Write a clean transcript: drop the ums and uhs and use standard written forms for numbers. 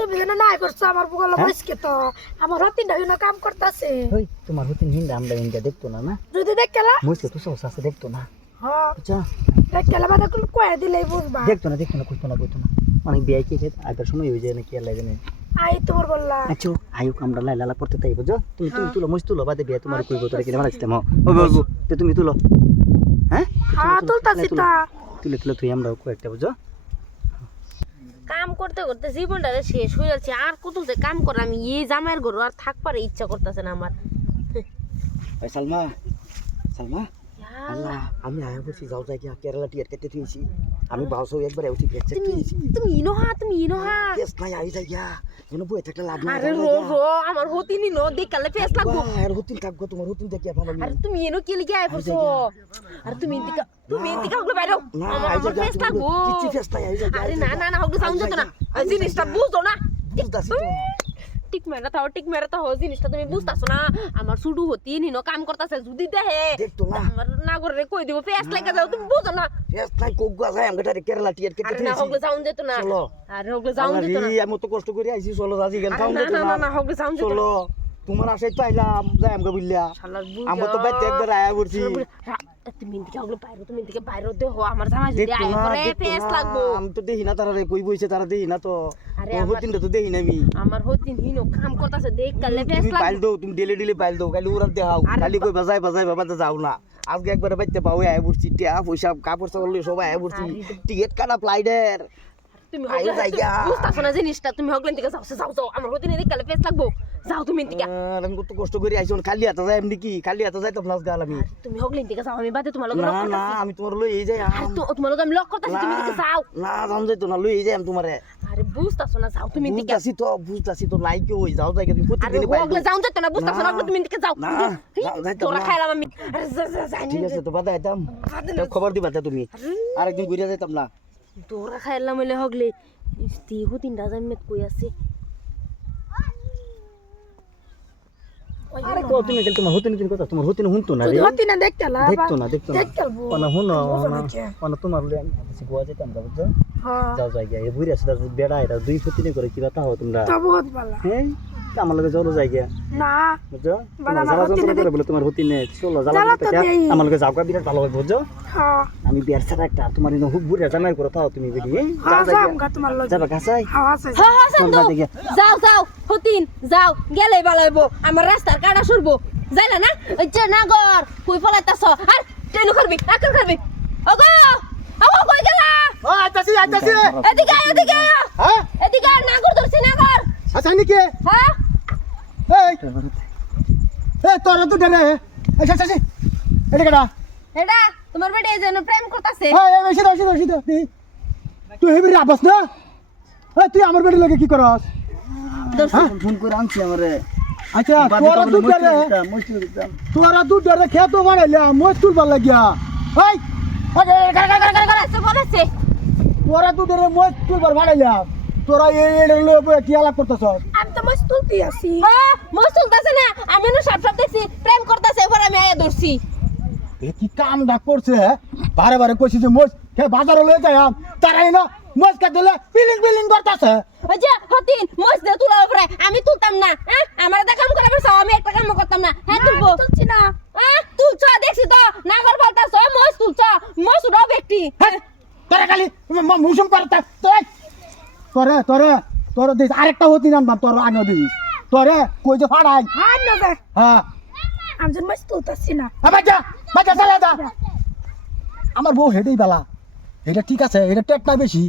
তুমি যেন নাই করছো আমার বগল বসকে তো আমার হতিনটা যেন কাম করতেছে ওই তোমার হতিন হিন্দা আমরা হিন্দা দেখতো না না যদি দেখলা মুইছে তো সব আছে দেখতো না হ্যাঁ বুঝছো দেখলা বাদে কোন কয়ে দিলেই বুঝবা দেখতো না কইতো না অনেক বিয়ে কি আগের সময় হয়ে যায় না কি লাগে না আই তোমার বললা আচ্ছা আয়ু কামড়া লাইলা পড়তে তাই বুঝছো তুমি তুলো মুছ তুলো বাদে বিয়ে তোমার কইবো তোরা কিনে মারাইতে মো ও বাবু তুমি তুলো হ্যাঁ হ্যাঁ তুলতাছি তা তুলে তুই আমরা কয়েকটা বুঝছো কাম করতে করতে জীবনটা শেষ হয়ে যাচ্ছে আর কত যে কাম করে আমি এই জামাইয়ের ঘর আর থাকবার ইচ্ছা করতেছে না আমার ওই সালমা আল্লাহ আমি আয়া বলছি যাও যাই কেরালা টিয়ার কেটে তুইছি আমি বাউসও একবার উঠি গেছে তুমি ইনোহা কেস নাই আই যাই মনে বই থাকলে লাভ নাই আরে রো আমার হতিনি নো দেখালে ফেস লাগবো আর হতিন থাকবো তোমার হতিন দেখি আপনার আরে তুমি এনো কি লিখে আই পড়ছো আরে তুমি এদিকে হগলে বাইরো না আমার ফেস লাগবো কিচ্ছু ফেস নাই আই যাই আরে না হগলে সাউন্ড যেত না এই জিনিসটা বুঝো না বুঝতাছি তো টিক মেরা তাও জিনিসটা তুমি বুঝতাছো না আমার শুরু হতি নিনো কাম করতেছে যদি দেহে দেখতো না আমার নাগরে কই দিব ফেস লাগা যাও তুমি বুঝো না ফেস নাই কোগা যায় আমগটারে কেরালা টিয়ার কেটে আরে না হগলে সাউন্ড যেত না চলো আরে হগলে সাউন্ড যেত না আমি তো কষ্ট করে আইছি চলো যাজি গান সাউন্ড যেত না হগলে সাউন্ড যেত না চলো তোমার আশাই তো আইলাম যাই আমগা বুঝলা শালার আমরা তো বাইতে একবার আয়া পড়ছি তুমি দিকে হগলে তুমি দিকে বাইরে দেও আমার জামাই যদি আই পরে ফেস লাগবো আমি তো দেখি না তারা কই বইছে তারা দেখি না তো আরে হতিনটা তো দেখি না আমি আমার হতিন হিনো কাম করতেছে দেখ কালে ফেস তুমি পাইল লাগবো দাও তুমি ডেলি পাইল দাও কালি ওরা দেখাও কালি কই বাজাই বাবা তো যাও না আজকে একবার বাইতে পাও আয়া পড়ছি টিয়া পয়সা কাপড় চাপড় লই সবাই আয়া পড়ছি টিকেট কাটা ফ্লাইটের তুমি হগলে বুঝতাছো না জিনিসটা তুমি হগলে দিকে যাও আমার হতিন দেখ কালে ফেস লাগবো যাও তুমি দিকে আমি কত কষ্ট করে আইছি খালি হাতে যাই এমনি কি খালি হাতে যাই তো প্লাস গাল আমি তুমি হগলে দিকে যাও আমি বাদে তোমার লগে না না আমি তোমার লই এই যাই আরে তোমার লগে আমি লক করতেছি তুমি দিকে যাও না জান যাই তো না লই এই যাই আমি তোমারে আরে বুঝতাছো না যাও তুমি দিকে বুঝতাছি তো নাই কি ওই যাও যাই তুমি আরে প্রতিদিন পাইল হগলে যাও যেত না বুঝতাছো না তুমি দিকে যাও না যাইতাম তোরা না খাইলাম আমি আরে যা ঠিক আছে তো বাদে আইতাম খবর দিবা তুমি আরেকদিন ঘুরে যাইতাম না তোরা খাইলাম হইলে হগলে তিহু তিনটা জামেত কই আছে আরে কত তুমি গেল তোমার হতিন কথা তোমার হতিন হুনতো না রে হতিনা দেখলা দেখতো না দেখতালবো না হুনো না তোমার লই আমি কাছে গোয়া যেতাম না বুঝছো হ্যাঁ যাও যাই গিয়া এই বুইরা সাদা বেড়া এটা দুই হতিনে করে কি কথা হও তোমরা তা বহুত ভালো হ্যাঁ আমার লগে জলো যাই গিয়া না বুঝছো বালা জ্বালা হতিনে যন্ত্রণা করে বলে তোমার হতিনে চলো জ্বালা জ্বালা তো করতে দেই। আমার লগে যাওকা বিরাট ভালো হবে বুঝছো হ্যাঁ আমি বিয়ার ছাড়া একটা তোমার ইনো হুক বুইরা জামাই করে তাও তুমি বেরি হ্যাঁ যামগা তোমার লগে যাবা কাছাই হ্যাঁ আছে হ্যাঁ সন্দু যাও হতিন যাও গেলে ভালো হইব আমার রাস্তার কাটা সরবো যাইলা না ওই যে নাগর কই ফলাইতাছ আর টেনু করবি আকল করবি ওগো কই গেলা আইতাছি এদিকে হ্যাঁ এদিকে নাগর ধরছি নাগর আচ্ছা নাকি হ্যাঁ এই এই তোর তো ডরে আচ্ছা এটা কেডা এটা তোমার বেটা যেন প্রেম করতেছে এই বেশি দাও তুই হেবি আবাস না তুই আমার বেড়ে লাগে কি করস ফোন করে আনছি আমারে আচ্ছা তোরা দুধ ডরে খেয়ে তো বানাইলা মই তুলবার লাগিয়া এই বলেছে তোরা দুধ ডরে মই তুলবার বানাইলা তোরা এই কি আলাপ করতেছ আমি তো মস্ত তুলতে আছি মস্ত চলতেছে না আমি না সব দেখছি প্রেম করতেছে এবার আমি আয়া ধরছি কি কাম ডাক করছে বারে কইছি যে মই বাজারে লয়ে যাই তারাই না মই কা দিলে বিলিং করতেছে ওই যে হতিন মস দে তুলা উপরে আমি তুলতাম না হ্যাঁ আমার দা কাম করে বসে আমি একটা কাম করতাম না হ্যাঁ তুলবো তুলছি না তুলছ দেখছি তো নাগর বলতাছ মস তুলছ মস উড়াও ব্যক্তি তোরা খালি মুসুম করতে তোরে দিস আরেকটা হতি নাম তোর আগে দিস তোরে কই যে ফাড়াই হ্যাঁ না হ্যাঁ আমি যে মস্ত তুলতাছি না বাচ্চা চলে যা আমার বউ হেডেই বেলা এটা ঠিক আছে এটা টেক পাই বেশি